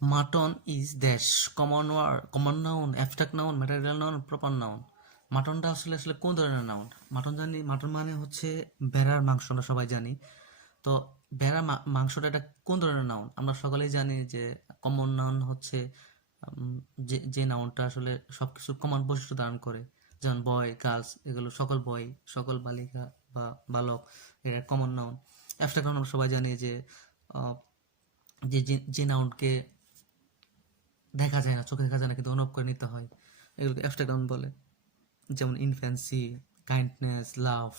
Mutton is dash common noun, abstract noun, material noun, proper noun. মাটনটা আসলে আসলে কোন ধরনের নাউন? মাটন মানে হচ্ছে ভেড়ার মাংস, আমরা সবাই জানি। তো ভেড়ার মাংসটা এটা কোন ধরনের নাউন? আমরা সকলেই জানি যে কমন নাউন হচ্ছে যে যে নাউনটা আসলে সবকিছু কমন বৈশিষ্ট্য ধারণ করে, যেমন বয়, গার্লস, এগুলো সকল বয়, সকল বালিকা বা বালক, এটা কমন নাউন। অ্যাবস্ট্রাক্ট নাউন আমরা সবাই জানি যে আহ, যে যে যে নাউনকে দেখা যায় না, চোখে দেখা যায় না, কিন্তু অনুভব করে নিতে হয়, এগুলোকে অ্যাবস্ট্রাক্ট নাউন বলে। যেমন ইনফ্যান্সি, কাইন্ডনেস, লাভ,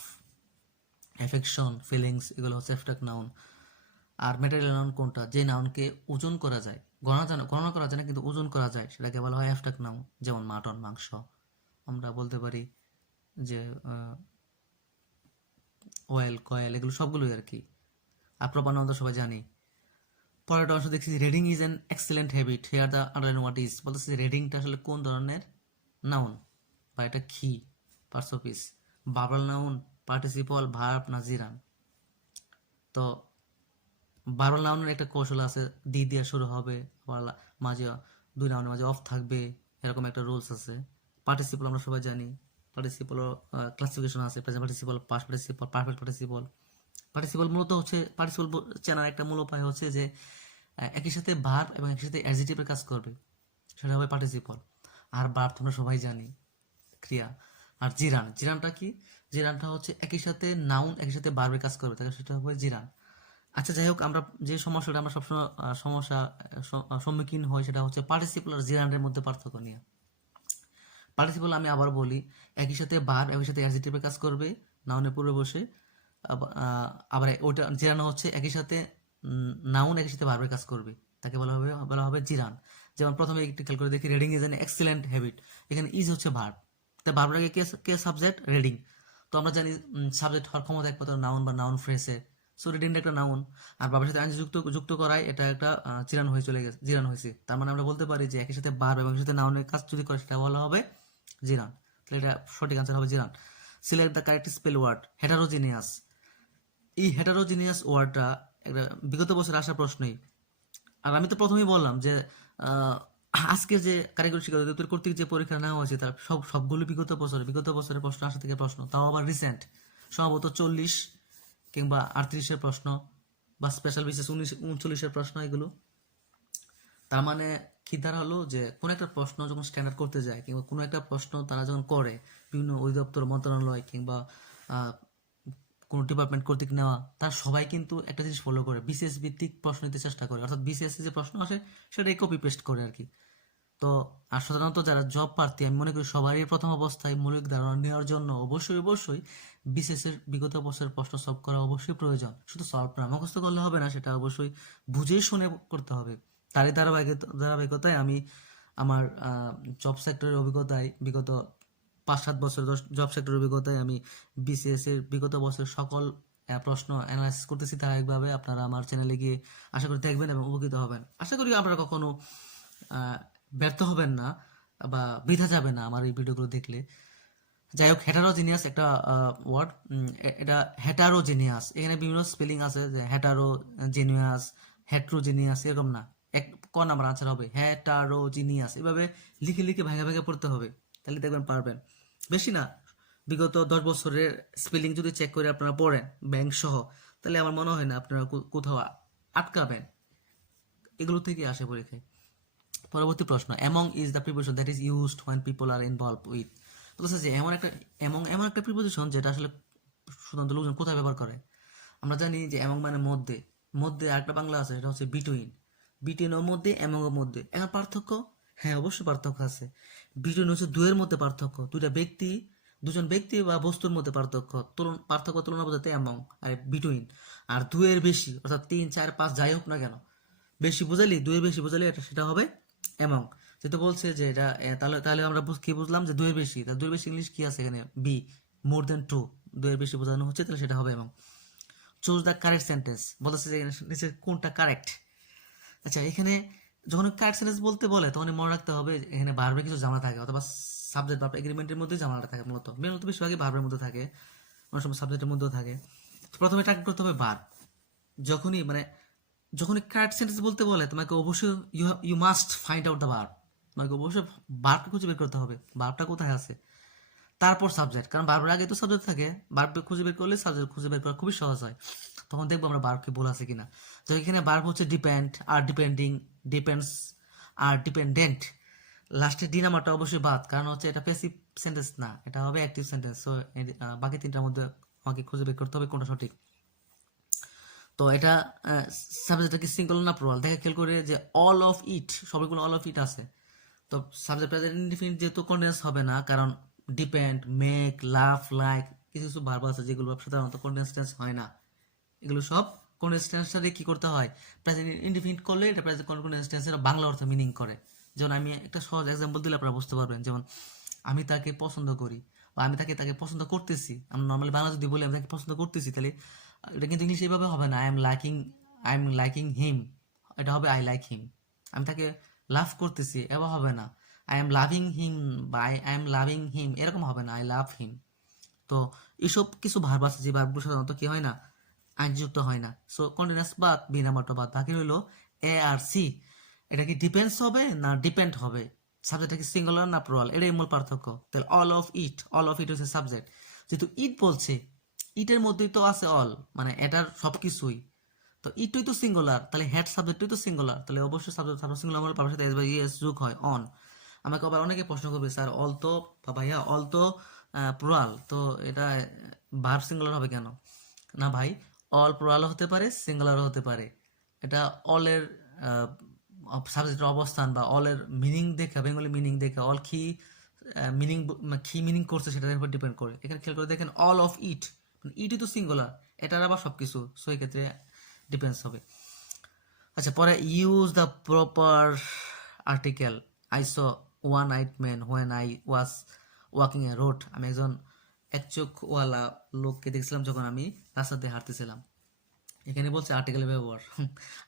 অ্যাফেকশন, ফিলিংস, এগুলো হচ্ছে অ্যাবস্ট্রাক্ট নাউন। আর ম্যাটেরিয়াল নাউন কোনটা? যে নাউনকে ওজন করা যায়, গণনা করা যায় না কিন্তু ওজন করা যায়, সেটাকে বলা হয় অ্যাবস্ট্রাক্ট নাউন। যেমন মাটন, মাংস। আমরা বলতে পারি যে অয়েল, কয়েল, এগুলো সবগুলোই আর কি। আর প্রপার নাউন তো সবাই জানি। পরেরটা অংশ দেখছি, reading is an excellent habit, here the underline what is. বলতেছি রিডিংটা আসলে কোন ধরনের নাউন বা এটা কি? Parts of speech, verbal noun, participle, verb না জিরান? তো ভার্বাল নাউনের একটা কৌশল আছে, দি দিয়ে শুরু হবে, আবার মাঝে দুই নাউনের মাঝে অফ থাকবে, এরকম একটা রুলস আছে। পার্টিসিপল আমরা সবাই জানি, পার্টিসিপল ক্লাসিফিকেশন আছে, present participle, past participle, perfect participle. Participle মূলত হচ্ছে, পার্টিসিপল চেনার একটা মূল উপায় হচ্ছে যে একই সাথে ভার্ব এবং একই সাথে অ্যাডজেক্টিভের কাজ করবে, সেটা হবে পার্টিসিপল। আর ভার্ব তোমরা সবাই জানি, ক্রিয়া। আর জিরানটা কি? জিরানটা হচ্ছে একই সাথে নাউন একই সাথে ভার্বের কাজ করবে, তাহলে সেটা হবে জিরান। আচ্ছা, যাই হোক, আমরা যে সমস্যাটা আমরা সবসময় সম্মুখীন হই, সেটা হচ্ছে পার্টিসিপল আর জিরানের মধ্যে পার্থক্য নিয়ে। পার্টিসিপল আমি আবার বলি, একই সাথে ভার্ব একই সাথে অ্যাডজেক্টিভের কাজ করবে, নাউনের পূর্বে বসে। আবার ওইটা জিরানো হচ্ছে একই সাথে নাউন একই সাথে ভার্বের কাজ করবে, তাকে বলা হবে জিরান। যেমন প্রথমে একটু খেয়াল করে দেখি, reading is an excellent habit, এখানে ইজ হচ্ছে ভার্ব, তা ভার্বের আগে কে কে সাবজেক্ট? রিডিং। তো আমরা জানি সাবজেক্ট হওয়ার ক্ষমতা একমাত্র নাউন বা নাউন ফ্রেসে। সো রিডিংটা একটা নাউন, আর ভার্বের সাথে আইনজি যুক্ত যুক্ত করায় এটা একটা জিরান হয়ে চলে গেছে, জিরান হয়েছে। তার মানে আমরা বলতে পারি যে একই সাথে ভার্ব এবং একই সাথে নাউনের কাজ যদি করে, সেটা বলা হবে জিরান। তাহলে এটা সঠিক আনসার হবে জিরান। Select the correct spell word, heterogeneous. এই হেটারোজিনিয়াস ওয়ার্ডটা একটা বিগত বছর আসা প্রশ্নই। আর আমি তো প্রথমেই বললাম যে আহ, আজকে যে কারিগরি শিক্ষা অধিদপ্তর কর্তৃক যে পরীক্ষা নেওয়া হয়েছে, তার সবগুলো বিগত বছরের প্রশ্ন আসা থেকে প্রশ্ন, তাও আবার রিসেন্ট, সম্ভবত 40 কিংবা 38-এর প্রশ্ন, বা স্পেশাল বিশেষ 39-এর প্রশ্ন এগুলো। তার মানে কি দাঁড়ালো, যে কোনো একটা প্রশ্ন যখন স্ট্যান্ডার্ড করতে যায়, কিংবা কোনো একটা প্রশ্ন তারা যখন করে, বিভিন্ন অধিদপ্তর, মন্ত্রণালয় কিংবা আহ, কোনো ডিপার্টমেন্ট কর্তৃক নেওয়া, তার সবাই কিন্তু একটা জিনিস ফলো করে, বিসিএস ভিত্তিক প্রশ্ন নিতে চেষ্টা করে, অর্থাৎ বিসিএস যে প্রশ্ন আসে সেটাই কপি পেস্ট করে আর কি। তো আর সাধারণত যারা জব প্রার্থী, আমি মনে করি সবারই প্রথম অবস্থায় মৌলিক ধারণা নেওয়ার জন্য অবশ্যই বিসিএস এর বিগত বছরের প্রশ্ন সলভ করা অবশ্যই প্রয়োজন। শুধু সলভ না, মুখস্থ করলে হবে না, সেটা অবশ্যই বুঝে শুনে করতে হবে। তারই ধারাবাহিকতায় আমি আমার জব সেক্টরের অভিজ্ঞতায়, বিগত 5-7 বছর জব সেক্টরের অভিজ্ঞতায় আমি বিসিএস এর বিগত বছরের সকল প্রশ্ন অ্যানালাইসিস করতেছি ধারাবাহিকভাবে। আপনারা আমার চ্যানেলে গিয়ে আশা করি দেখবেন এবং উপকৃত হবেন। আশা করি আপনারা কখনো আহ, ব্যর্থ হবেন না বা বৃথা যাবে না আমার এই ভিডিওগুলো দেখলে। যাই হোক, হেটারোজিনিয়াস একটা ওয়ার্ড, এটা হেটারোজিনিয়াস, এখানে বিভিন্ন স্পেলিং আছে, যে হেটারোজিনিয়াস, হেট্রোজিনিয়াস, এরকম না। এক ক নাম্বার আনসার হবে হেটারোজিনিয়াস। এভাবে লিখে লিখে ভাগে ভাগে পড়তে হবে, তাহলে দেখবেন পারবেন। বেশি না, বিগত 10 বছরের স্পেলিং যদি চেক করে আপনারা পড়েন ব্যাংক সহ, তাহলে আমার মনে হয় না আপনারা কোথাও আটকাবেন। এগুলো থেকে আসে পরীক্ষায়। পরবর্তী প্রশ্ন, among is the preposition that is used when people are involve with. বলছে যে এমন একটা প্রিপোজিশন যেটা আসলে সাধারণত লোকজন কোথায় ব্যবহার করে। আমরা জানি যে অ্যামং মানে মধ্যে, মধ্যে আরেকটা বাংলা আছে, এটা হচ্ছে বিটুইন। বিটুইন ও মধ্যে, অ্যামং ও মধ্যে, এখন পার্থক্য? হ্যাঁ, অবশ্যই পার্থক্য আছে। বিটুইন হচ্ছে দুয়ের মধ্যে পার্থক্য, দুজন ব্যক্তি বা বস্তুর মধ্যে পার্থক্য, তুলনা বোঝাতে অ্যামং। আর বিটুইন, আর দুয়ের বেশি, অর্থাৎ 3, 4, 5 যাই হোক না কেন, দুইয়ের বেশি বোঝালে সেটা হবে অ্যামং। যেহেতু বলছে যে এটা তাহলে তাহলে আমরা কি বুঝলাম, যে দুইয়ের বেশি, তাহলে দুইয়ের বেশি ইংলিশ কি আছে এখানে? বি, মোর দেন টু। দুইয়ের বেশি বোঝানো হচ্ছে, তাহলে সেটা হবে among. Choose the correct sentence, বলতেছে যে নিচে কোনটা কারেক্ট। আচ্ছা, এখানে যখন কারেক্ট সেন্টেন্স বলতে বলে, তখন মনে রাখতে হবে এখানে ভার্বের কিছু জামা থাকে, অথবা সাবজেক্ট ভার্ব এগ্রিমেন্টের মধ্যে জামাটা থাকে। মূলত বেশিরভাগই ভার্বের মধ্যে থাকে, অনেক সময় সাবজেক্টের মধ্যেও থাকে। তো প্রথমে টার্গেট করতে হবে ভার্ব। যখনই মানে যখন কারেক্ট সেন্টেন্স বলতে বলে তোমাকে অবশ্যই you must find out the verb, তোমাকে অবশ্যই ভার্বকে খুঁজে বের করতে হবে, ভার্বটা কোথায় আছে, তারপর সাবজেক্ট, কারণ ভার্বের আগে তো সাবজেক্ট থাকে, ভার্ব খুঁজে বের করলে সাবজেক্ট খুঁজে বের করা খুবই সহজ হয়। তখন দেখবো আমরা ভার্বকে ভুল আছে কিনা। তো এখানে ভার্ব হচ্ছে ডিপেন্ড, আর ডিপেন্ডিং, ডিপেন্ডস, আর ডিপেন্ডেন্ট, লাস্টে ডি নাম্বারটা অবশ্যই বাদ, কারণ হচ্ছে এটা প্যাসিভ সেন্টেন্স না, এটা হবে অ্যাক্টিভ সেন্টেন্স। সো বাকি তিনটার মধ্যে আমাকে খুঁজে বের করতে হবে কোনটা সঠিক। তো এটা সাবজেক্টটা কি সিঙ্গুলার না প্লুরাল, দেখে খেয়াল করে যে অল অফ ইট, সবগুলো অল অফ ইট আছে। তো সাবজেক্ট প্রেজেন্ট ইনডিফিনিট যেহেতু কন্টিনিউয়াস হবে না, কারণ ডিপেন্ড, মেক, লাভ, লাইক, কিছু কিছু ভার্ব আছে যেগুলো সাধারণত কন্টিনিউয়াস টেন্স হয় না, এগুলো সব কন্টিনিউয়াস টেন্সটারে কি করতে হয়, প্রেজেন্ট ইনডিফিনিট করলে এটা প্রেজেন্ট কন্টিনিউয়াস টেন্সের বাংলা অর্থ মিনিং করে। যেমন আমি একটা সহজ এক্সাম্পল দিলে আপনারা বুঝতে পারবেন, যেমন আমি তাকে পছন্দ করি, বা আমি তাকে তাকে পছন্দ করতেছি। আমরা নর্মালি বাংলা যদি বলি আমি তাকে পছন্দ করতেছি, তাহলে এটা কিন্তু ইংলিশ এইভাবে হবে না, আই এম লাইকিং হিম, এটা হবে আই লাইক হিম। আমি তাকে লাভ করতেছি, এবার হবে না আই এম লাভিং হিম, বা আই এম লাভিং হিম, এরকম হবে না আই লাভ হিম। তো এইসব কিছু ভার্ব আছে যে ভার্বগুলো সাধারণত কি হয় না, আইনযুক্ত হয় না। সো কন্টিনিউয়াস বাদ, বি নাম্বারটা বাদ, বাকি রইল এ আর সি। এটা কি ডিপেন্ডস হবে না ডিপেন্ড হবে, সাবজেক্টটা কি সিঙ্গুলার না প্লুরাল, এটাই মূল পার্থক্য। তাহলে অল অফ ইট হচ্ছে সাবজেক্ট, যেহেতু ইট বলছে, ইটের মধ্যেই তো আছে অল, মানে এটার সবকিছুই। তো ইটই তো সিঙ্গুলার, তাহলে হেড সাবজেক্টই তো সিঙ্গুলার, তাহলে অবশ্যই সাবজেক্ট সিঙ্গুলার হলে পাবার সাথে এস বা ইএস যোগ হয় অন। আমাকে আবার অনেকে প্রশ্ন করবে স্যার অল তো, বা ভাইয়া অল তো প্লুরাল, তো এটা ভার্ব সিঙ্গুলার হবে কেন? না ভাই, অল প্লুরাল হতে পারে, সিঙ্গুলারও হতে পারে। এটা অলের সাবজেক্টের অবস্থান বা অলের মিনিং দেখে, বেঙ্গলি মিনিং দেখে অল কি মিনিং, কি মিনিং করছে সেটার উপর ডিপেন্ড করে। এখানে খেয়াল করে দেখেন অল অফ ইট, ইটই তো সিঙ্গুলার, এটার আবার সবকিছু, সো এই ক্ষেত্রে ডিপেন্ডস হবে। আচ্ছা, পরে use the proper article. I saw one eyed man when I was walking A road. আমি একজন এক চোখওয়ালা লোককে দেখছিলাম যখন আমি রাস্তা দিয়ে হাঁটতেছিলাম। এখানে বলছে আর্টিকেলের ব্যবহার,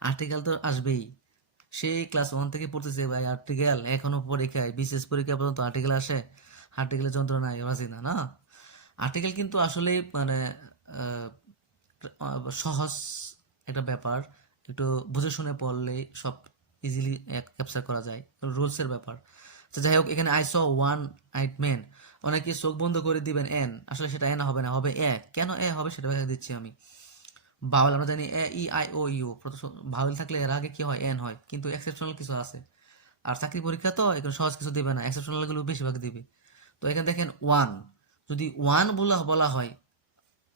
আর্টিকেল তো আসবেই, সেই ক্লাস 1 থেকে পড়তেছে ভাই আর্টিকেল, এখনো পরীক্ষায় বিশেষ পরীক্ষা পর্যন্ত আর্টিকেল আসে, আর্টিকেলের যন্ত্রণায় বাঁচি না না। আর্টিকেল কিন্তু আসলে মানে আহ, সহজ একটা ব্যাপার, একটু বুঝে শুনে পড়লে সব ইজিলি ক্যাপচার করা যায়, রুলসের ব্যাপার। তো যাই হোক, এখানে I saw one eyed man, অনেকে চোখ বন্ধ করে দিবেন এন, আসলে সেটা এন হবে না, হবে এ। কেন এ হবে সেটা দেখা দিচ্ছি আমি। ভাওয়েল আমরা জানি A E I O U, vowel থাকলে এর আগে কি হয়, এন হয়, কিন্তু এক্সেপশনাল কিছু আছে। আর চাকরি পরীক্ষা তো এখানে সহজ কিছু দিবে না, এক্সেপশনাল গুলো বেশিরভাগ দিবে। তো এখানে দেখেন ওয়ান, যদি ওয়ান বলা বলা হয়,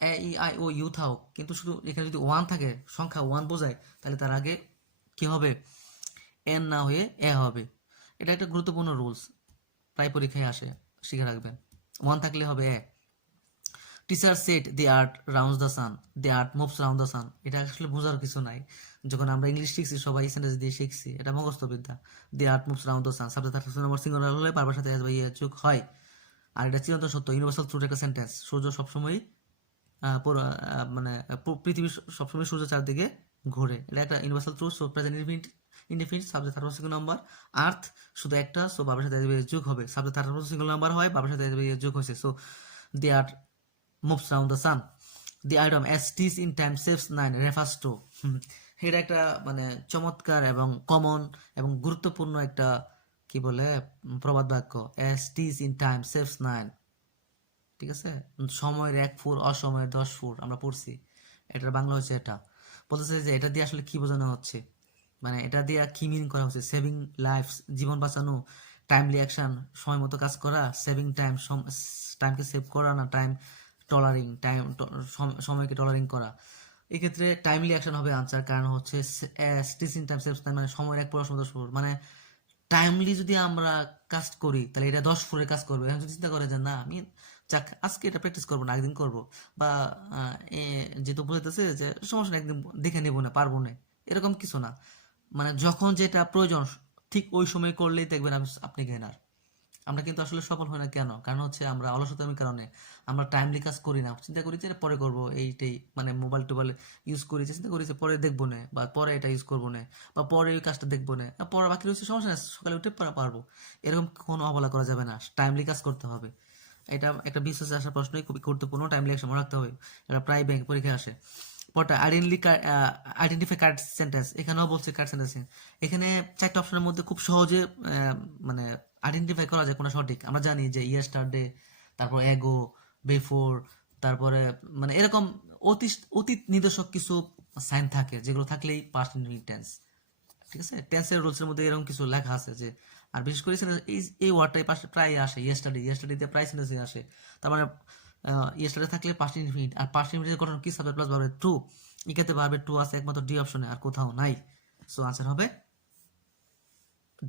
এ ই আই ও ইউ থাক, কিন্তু শুধু এখানে যদি ওয়ান থাকে, সংখ্যা ওয়ান বোঝায়, তাহলে তার আগে কি হবে, এন না হয়ে এ হবে। এটা একটা গুরুত্বপূর্ণ রুলস, প্রায় পরীক্ষায় আসে, শিখে রাখবেন। ওয়ান থাকলে হবে a. Teacher said the earth rounds the sun, the earth moves round the sun, এটা আসলে বোঝার কিছু নাই। যখন আমরা ইংলিশ শিখছি সবাই সেন্টেন্স দিয়ে শিখছি, এটা মুখস্থ বিদ্যা। দি earth moves round the San, subject থাকলে নম্বর সিঙ্গুলার হলে বারবার সাথে এস বা ইয়ে যোগ হয়। আর এটা চিরন্তন সত্য, ইউনিভার্সাল ট্রুথ একটা সেন্টেন্স। সূর্য সবসময় মানে পৃথিবী সবসময় সূর্য চারদিকে ঘোরে, এটা একটা universal truth. So present indefinite, subject third person singular number, earth শুধু একটা, সো বাবার সাথে যোগ হবে, subject third person singular number হয়, বাবার সাথে যোগ হয়েছে, so the earth moves around the sun. The item as tis in time saves nine refers to এটা একটা মানে চমৎকার এবং কমন এবং গুরুত্বপূর্ণ একটা কি বলে প্রবাদ বাক্য, as tis in time saves nine, ঠিক আছে। সময়ের 1 ফুট অসময়ের 10 ফুট, আমরা পড়ছি, এটার বাংলা হচ্ছে এটা। বলতেছে যে এটা দিয়ে আসলে কি বোঝানো হচ্ছে, মানে এটা দিয়ে কি মিনিং করা হচ্ছে, সেভিং লাইফ, জীবন বাঁচানো, টাইমলি অ্যাকশন, সময় মতো কাজ করা, সেভিং টাইম, টাইমকে সেভ করা না, টাইম টলারিং, সময়কে টলারিং করা। এক্ষেত্রে টাইমলি অ্যাকশন হবে আনসার, কারণ হচ্ছে স্টিচিং টাইম সেভস টাইম, মানে সময়ের 1 ফুট 10 ফুট, মানে টাইমলি যদি আমরা কাজ করি তাহলে এটা 10 ফুটের কাজ করবে। এখন যদি চিন্তা করে যে না আমি যাক আজকে এটা প্র্যাকটিস করবো না, একদিন করবো, বা যেহেতু বুঝাইতেছে যে সমস্যা নেই, একদিন দেখে নেবো না, পারবো না, এরকম কিছু না। মানে যখন যেটা প্রয়োজন ঠিক ওই সময় করলেই দেখবেন আপনি গেনার। আমরা কিন্তু আসলে সফল হই না কেন, কারণ হচ্ছে আমরা অলসতামির কারণে আমরা টাইমলি কাজ করি না, চিন্তা করি যে এটা পরে করবো, এইটাই মানে মোবাইল টোবাইল ইউজ করি, চিন্তা করি যে পরে দেখবো না, বা পরে এটা ইউজ করবো না, বা পরে ওই কাজটা দেখবো না, পরে বাকি রয়েছে সমস্যা নেই, সকালে উঠে পারবো, এরকম কোনো অবহেলা করা যাবে না, টাইমলি কাজ করতে হবে। এটা একটা বিশেষ আসার প্রশ্নই খুবই গুরুত্বপূর্ণ, টাইমলি একসময় রাখতে হবে, এটা প্রায় ব্যাংক পরীক্ষায় আসে। পরটা আইডেন্টিফাই কারেক্ট সেন্টেন্স, এখানেও বলছে কারেক্ট সেন্টেন্স। এখানে চারটা অপশনের মধ্যে খুব সহজে মানে আইডেন্টিফাই করা যায় কোনটা সঠিক। আমরা জানি যে ইয়েস্টারডে, তারপর এগো, বিফোর, তারপরে মানে এরকম অতীত অতীত নির্দেশক কিছু সাইন থাকে, যেগুলো থাকলেই পাস্ট ইনডিফিনিট টেন্স। ঠিক আছে, টেন্সের রুলসের মধ্যে এরকম কিছু লেখা আছে যে, আর বিশেষ করে এই ওয়ার্ডটাই পাশে প্রায় আসে, ইয়েস্টারডেতে প্রায় সেন্টেন্সে আসে। তার মানে ইয়েস্টারডে থাকলে পাস্ট ইনডিফিনিট, আর পাস্ট ইনডিফিনিটের গঠন কি, সাবজেক্ট প্লাস ভার্ব টু। এক্ষেত্রে ভার্বের টু আছে একমাত্র ডি অপশনে, আর কোথাও নাই। সো আনসার হবে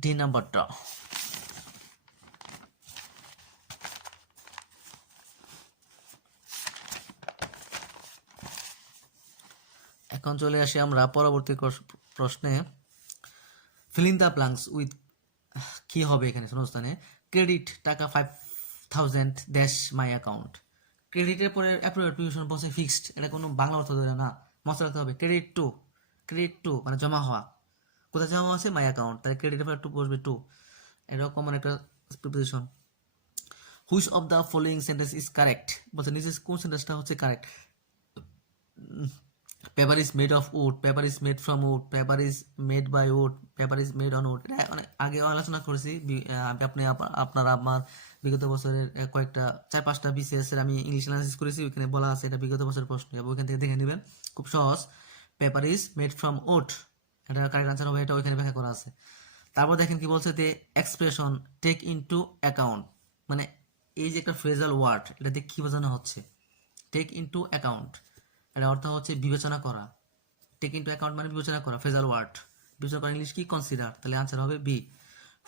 ডি নাম্বারটা। এখন চলে আসি আমরা পরবর্তী প্রশ্নে। Fill in the blanks with, কি হবে এখানে শূন্যস্থানে? ক্রেডিট টাকা 5000 ড্যাশ মাই অ্যাকাউন্ট। ক্রেডিটের পরে অ্যাপ্রুভেড প্রিভিশন বসে ফিক্সড, এটা কোনো বাংলা অর্থ ধরে না, মনে রাখতে হবে ক্রেডিট টু মানে জমা হওয়া। কোথায় জমা আছে? মাই অ্যাকাউন্ট, তাহলে ক্রেডিটের পরে টু বসবে টু, এটাও কমন একটা preposition. Which of the following sentence is correct, বলছে নিচে কোন সেন্টেন্সটা হচ্ছে correct? Paper is made of wood, paper is made from wood, paper is made by wood, paper is made on wood. এটা অনেক আগে আলোচনা করেছি, আপনারা আমার বিগত বছরের কয়েকটা 4-5টা বিসিএস এর আমি ইংলিশ অ্যানালাইসিস করেছি, ওইখানে বলা আছে এটা বিগত বছরের প্রশ্ন, এবং ওইখান থেকে দেখে নেবেন, খুব সহজ। Paper is made from would, এটা কারেক্ট আনসার হবে, এটা ওইখানে ব্যাখ্যা করা আছে। তারপর দেখেন কি বলছে, যে এক্সপ্রেশন টেক ইনটু অ্যাকাউন্ট, মানে এই যে একটা ফ্রেজাল ওয়ার্ড, এটা দিয়ে কি বোঝানো হচ্ছে? টেক ইনটু অ্যাকাউন্ট, এটা অর্থ হচ্ছে বিবেচনা করা। টেক ইনটু অ্যাকাউন্ট মানে বিবেচনা করা, ফ্রেজাল ওয়ার্ড। বিবেচনা করা ইংলিশ কি? কনসিডার, তাহলে আনসার হবে B.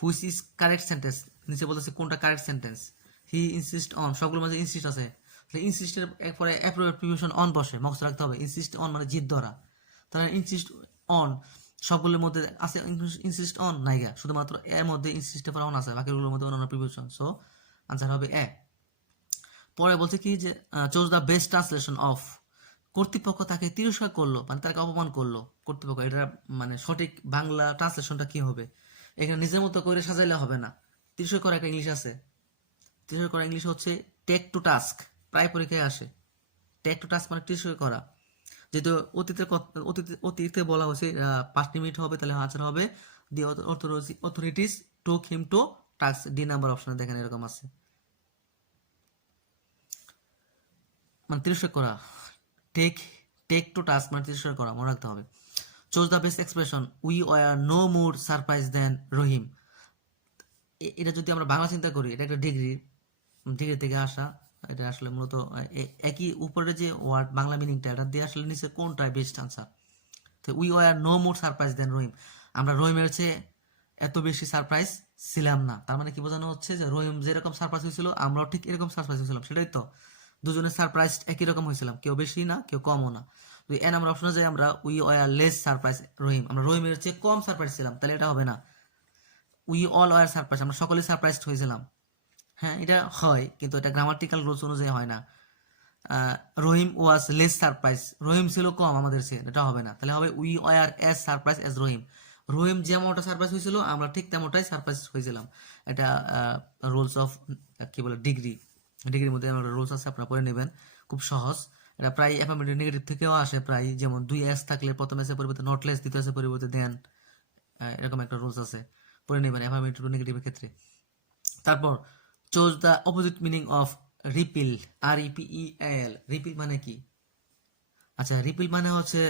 Which is correct sentence, নিচে বলতেছে কোনটা correct sentence. He insist on, সবগুলোর মাঝে ইনসিস্ট আছে, তাহলে ইনসিস্টের পরে অ্যাপ্রোপ্রিয়েট প্রিপোজিশন অন বসে, মনে রাখতে হবে। ইনসিস্ট অন মানে জিদ ধরা, তাহলে ইনসিস্ট অন সবগুলোর মধ্যে আছে, ইনসিস্ট অন নাইগা, শুধুমাত্র এর মধ্যে ইনসিস্টের পর অন আছে, বাকিগুলোর মধ্যে অন্য প্রিপোজিশন। সো আনসার হবে এ। পরে বলছে কি যে choose the best translation of, কর্তৃপক্ষ তাকে তিরস্কার করলো মানে তাকে অপমান করলো কর্তৃপক্ষ, এটা মানে সঠিক বাংলা ট্রান্সলেশনটা কি হবে? এখানে নিজের মতো করে সাজাইলে হবে না। তিরস্কার করা একটা ইংলিশ আছে, তিরস্কার করা ইংলিশ হচ্ছে টেক টু টাস্ক, প্রায় পরীক্ষায় আসে। টেক টু টাস্ক মানে তিরস্কার করা, যেহেতু অতীতে বলা হয়েছে 5 মিনিট হবে, তাহলে আনসার হবে দি authorities took him to task, D number অপশনে দেখেন এরকম আছে, মানে তিরস্কার করা। টেক টু টাস্ক মানে তিরস্কার করা, মনে রাখতে হবে। Choose the best expression, we were no more surprise than Rahim. এটা যদি আমরা বাংলা চিন্তা করি, এটা একটা ডিগ্রি থেকে আসা, এটা আসলে মূলত একই উপরে যে ওয়ার্ড বাংলা মিনিংটা, এটা দিয়ে আসলে নিচে কোনটা বেস্ট আনসার? তো we were no more surprise than Rahim, আমরা রহিমের চেয়ে এত বেশি সারপ্রাইজ ছিলাম না। তার মানে কি বোঝানো হচ্ছে যে রহিম যেরকম সারপ্রাইজ হয়েছিল আমরাও ঠিক এরকম সারপ্রাইজ হয়েছিলাম, সেটাই তো। দুজনের সারপ্রাইজ একই রকম হয়েছিলাম, কেউ বেশি না কেউ কমও না। তো এ নাম্বার অপশনে যাই আমরা, উই ওয়ার লেস সারপ্রাইজ রহিম, আমরা রহিমের চেয়ে কম সারপ্রাইজ ছিলাম, তাহলে এটা হবে না। উই অল ওয়ার সারপ্রাইজ, আমরা সকলেই সারপ্রাইজড হয়েছিলাম। হ্যাঁ, এটা হয়, কিন্তু এটা গ্রামাটিক্যাল রুলস অনুযায়ী হয় না। রহিম ওয়াজ লেস সারপ্রাইজ, রহিম ছিল কম আমাদের চেয়ে, এটা হবে না। তাহলে হবে we were as surprise as Rahim, Rahim যেমনটা সারপ্রাইজ হয়েছিল আমরা ঠিক তেমনটাই সারপ্রাইজ হয়েছিলাম। এটা রুলস অফ কি বলে ডিগ্রির মধ্যে আমরা রুলস আছে, আপনারা পড়ে নেবেন, খুব সহজ। এটা প্রায় অ্যাফার্মেটিভ নেগেটিভ থেকেও আসে প্রায়, যেমন 2 এস থাকলে প্রথম এসের পরিবর্তে নট লেস, দ্বিতীয় এসের পরিবর্তে দেন, এরকম একটা রুলস আছে, পড়ে নেবেন অ্যাফার্মেটিভ নেগেটিভের ক্ষেত্রে। তারপর choose the opposite meaning of repeal, REPEL। Repeal মানে কি? আচ্ছা, রিপিল মানে হচ্ছে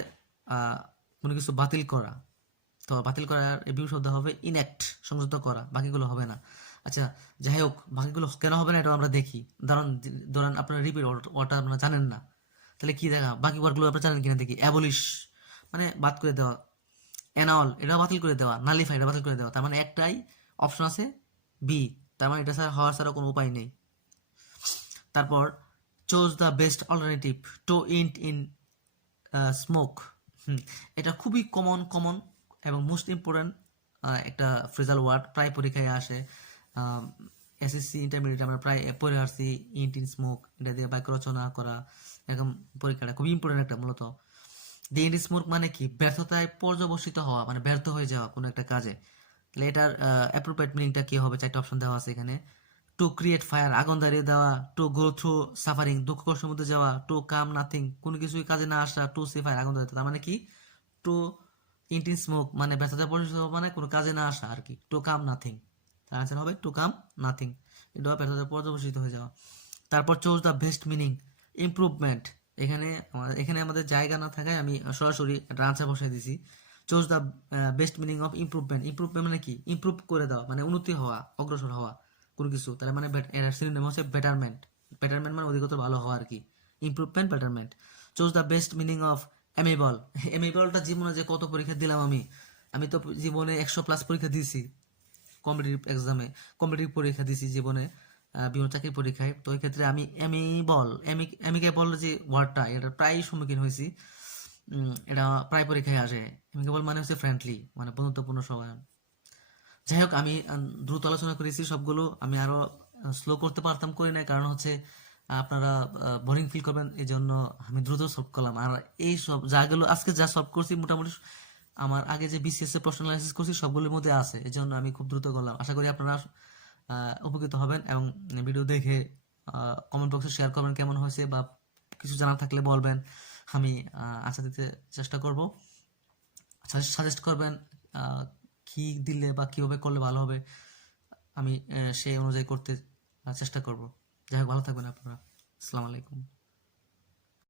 কোনো কিছু বাতিল করা, তো বাতিল করার বিউ শব্দ হবে ইনঅ্যাক্ট, সংযুক্ত করা, বাকিগুলো হবে না। আচ্ছা, যাই হোক, বাকিগুলো কেন হবে না এটা আমরা দেখি। ধরেন আপনারা রিপিল ওয়ার্ডটা আপনারা জানেন না, তাহলে কি দেখা, বাকি ওয়ার্ডগুলো আপনারা জানেন কিনা দেখি। অ্যাবলিশ মানে বাদ করে দেওয়া, অ্যানল এটা বাতিল করে দেওয়া, নালিফাই এটা বাতিল করে দেওয়া, তার মানে একটাই অপশন আছে বি, তার মানে এটা ছাড়া হওয়ার ছাড়া কোনো উপায় নেই। তারপর choose the best alternative to int in smoke, এটা খুবই কমন এবং মোস্ট ইম্পর্টেন্ট একটা ফ্রেজাল ওয়ার্ড, প্রায় পরীক্ষায় আসে। SSC ইন্টারমিডিয়েট আমরা প্রায় পড়ে আসছি, ইন্ট ইন স্মোক, এটা দিয়ে বাক্য রচনা করা, এরকম পরীক্ষাটা খুবই ইম্পর্টেন্ট একটা মূলত। দি ইন্ট ইন স্মোক মানে কি? ব্যর্থতায় পর্যবসিত হওয়া, মানে ব্যর্থ হয়ে যাওয়া কোনো একটা কাজে। তাহলে এটার অ্যাপ্রোপ্রিয়েট মিনিংটা কি হবে? 4টা অপশন দেওয়া আছে এখানে। টু ক্রিয়েট ফায়ার, আগুন ধরিয়ে দেওয়া, টু গো থ্রু সাফারিং, দুঃখ কষ্টের মধ্যে যাওয়া, টু কাম নাথিং, কোনো কিছুই কাজে না আসা, টু সে ফায়ার, আগুন ধরিয়ে দেওয়া। তার মানে কি, টু ইন্টিন স্মোক মানে ব্যর্থতা পরিচিত হওয়া, মানে কোনো কাজে না আসা আর কি, টু কাম নাথিং। তার আনসার হবে টু কাম নাথিং, এটা ব্যর্থতা পর্যবসিত হয়ে যাওয়া। তারপর choose the best meaning, improvement. এখানে আমাদের জায়গা না থাকায় আমি সরাসরি একটা আনসার বসাই দিছি। Choose the best meaning of improvement. Improvement মানে কি, ইমপ্রুভ করে দেওয়া মানে উন্নতি হওয়া, অগ্রসর হওয়া কোনো কিছু। তার মানে এর সিনোনিম হচ্ছে বেটারমেন্ট। বেটারমেন্ট মানে অধিকতর ভালো হওয়া আর কি, improvement betterment. Choose the best meaning of amiable. অ্যামেবলটা জীবনে যে কত পরীক্ষা দিলাম আমি, আমি তো জীবনে 100+ পরীক্ষা দিয়েছি কম্পিটিটিভ এক্সামে, কম্পিটিটিভ পরীক্ষা দিয়েছি জীবনে, বিভিন্ন চাকরির পরীক্ষায়। তো ওই ক্ষেত্রে আমি অ্যামিকেবল যে ওয়ার্ডটা, এটা প্রায় সম্মুখীন হয়েছি। এটা প্রায় পরীক্ষায় আসে। অ্যামিকেবল মানে হচ্ছে ফ্রেন্ডলি, মানে বন্ধুত্বপূর্ণ সবাই। যাই হোক, আমি দ্রুত আলোচনা করেছি সবগুলো, আমি আরো স্লো করতে পারতাম, করি নাই, কারণ হচ্ছে আপনারা বোরিং ফিল করবেন, এই জন্য আমি দ্রুত সলভ করলাম। আর এই সব যাগুলো আজকে যা সলভ করছি মোটামুটি আমার আগে যে বিসিএস এর প্রশ্ন অ্যানালাইসিস করছি সবগুলোর মধ্যে আছে, এই জন্য আমি খুব দ্রুত করলাম। আশা করি আপনারা উপকৃত হবেন, এবং ভিডিও দেখে কমেন্ট বক্সে শেয়ার করবেন কেমন হয়েছে, বা কিছু জানার থাকলে বলবেন, আমি আনসার দিতে চেষ্টা করব। সাজেস্ট করবেন কি দিলে বা কিভাবে করলে ভালো হবে, আমি সেই অনুযায়ী করতে চেষ্টা করব। যাই হোক, ভালো থাকবেন আপনারা। আসসালামু আলাইকুম।